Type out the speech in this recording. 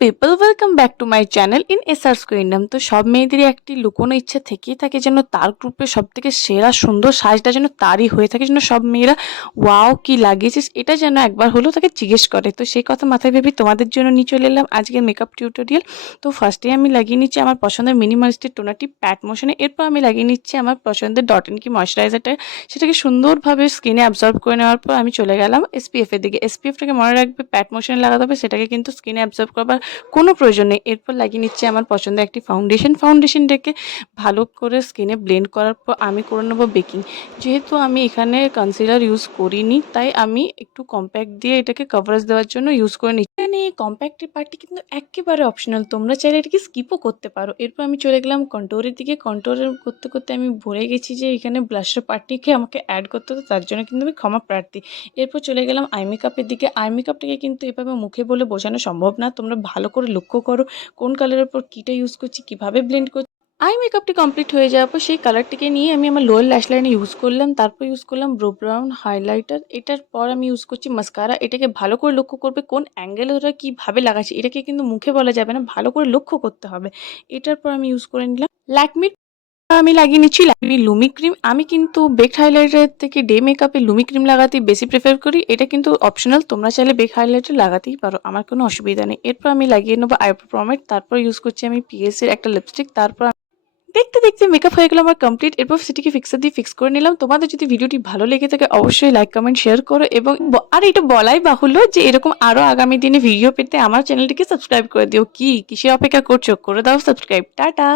People welcome back to my channel in SRS kingdom. তো সব মেয়েদেরই একটি লুকোনো ইচ্ছা থেকেই থাকে যেন তার গ্রুপে সব থেকে সেরা সুন্দর সাজটা যেন তারই হয়ে থাকে, যেন সব মেয়েরা ওয়াও কি লাগিয়েছিস এটা যেন একবার হলেও তাকে জিজ্ঞেস করে। তো সেই কথা মাথায় ভেবে তোমাদের জন্য নিয়ে চলে এলাম আজকের মেকআপ টিউটোরিয়াল। তো ফার্স্টেই আমি লাগিয়ে নিচ্ছি আমার পছন্দের মিনিমালিস্টের টোনারটি প্যাট মোশনে। এরপর আমি লাগিয়ে নিচ্ছি আমার পছন্দের ডট এন্ড কি ময়শ্চারাইজারটা, সেটাকে সুন্দরভাবে স্কিনে অ্যাবজর্ব করে নেওয়ার পর আমি চলে গেলাম এসপিএফ এর দিকে। এসপিএফটাকে মনে রাখবে প্যাট মোশনে লাগাতে হবে, সেটাকে কিন্তু স্কিনে অ্যাবজর্ব করবার কোনো প্রয়োজন নেই। এরপর লাগিয়ে নিচ্ছি আমার পছন্দের একটি ফাউন্ডেশনটাকে ভালো করে স্কিনে ব্লেন্ড করার পর আমি করে নেবো বেকিং। যেহেতু আমি এখানে কনসিলার ইউজ করিনি তাই আমি একটু কম্প্যাক্ট দিয়ে এটাকে কভারেজ দেওয়ার জন্য ইউজ করে নিচ্ছি। এখানে এই কম্প্যাক্টের পার্টটি কিন্তু একেবারে অপশনাল, তোমরা চাইলে এটাকে স্কিপও করতে পারো। এরপর আমি চলে গেলাম কন্ট্রোরের দিকে। কন্ট্রোরের করতে করতে আমি ভুলে গেছি যে এখানে ব্লাশের পার্টটিকে আমাকে অ্যাড করতে হতো, তার জন্য কিন্তু আমি ক্ষমা প্রার্থী। এরপর চলে গেলাম আই মেকআপের দিকে। আই মেকআপটাকে কিন্তু এভাবে মুখে বলে বোঝানো সম্ভব না, তোমরা ভালো করে লক্ষ্য করো কোন কালারের উপর কীটা ইউজ করছি, কীভাবে ব্লেন্ড করছি। আই মেকআপটি কমপ্লিট হয়ে যাওয়ার পর সেই কালারটিকে নিয়ে আমি আমার লোয়ার ল্যাশ লাইনে ইউজ করলাম। তারপর ইউজ করলাম ব্রো ব্রাউন হাইলাইটার। এটার পর আমি ইউজ করছি মাস্কারা। এটাকে ভালো করে লক্ষ্য করবে কোন অ্যাঙ্গেলে ওরা কীভাবে লাগাচ্ছে, এটাকে কিন্তু মুখে বলা যাবে না, ভালো করে লক্ষ্য করতে হবে। এটার পর আমি ইউজ করে নিলাম ল্যাকমির। আমি লাগিয়ে নিচ্ছি ল্যাকমি লুমি ক্রিম। আমি কিন্তু বেকড হাইলাইটার থেকে ডে মেকআপে লুমি ক্রিম লাগাতেই বেশি প্রেফার করি। এটা কিন্তু অপশনাল, তোমরা চাইলে বেক হাইলাইটার লাগাতেই পারো, আমার কোনো অসুবিধা নেই। এরপর আমি লাগিয়ে নেবো আইব্রো পমেড। তারপর ইউজ করছি আমি পিএস এর একটা লিপস্টিক। তারপর দেখতে দেখতে মেকআপ হয়ে গেল আমার কমপ্লিট। এরপর সেটিকে ফিক্সার দিয়ে ফিক্স করে নিলাম। তোমাদের যদি ভিডিওটি ভালো লেগে থাকে অবশ্যই লাইক কমেন্ট শেয়ার করো, এবং আর এটা বলাই বাহুল্য যে এরকম আরও আগামী দিনে ভিডিও পেতে আমার চ্যানেলটিকে সাবস্ক্রাইব করে দিও। কিসের অপেক্ষা করছো, করে দাও সাবস্ক্রাইব। টাটা।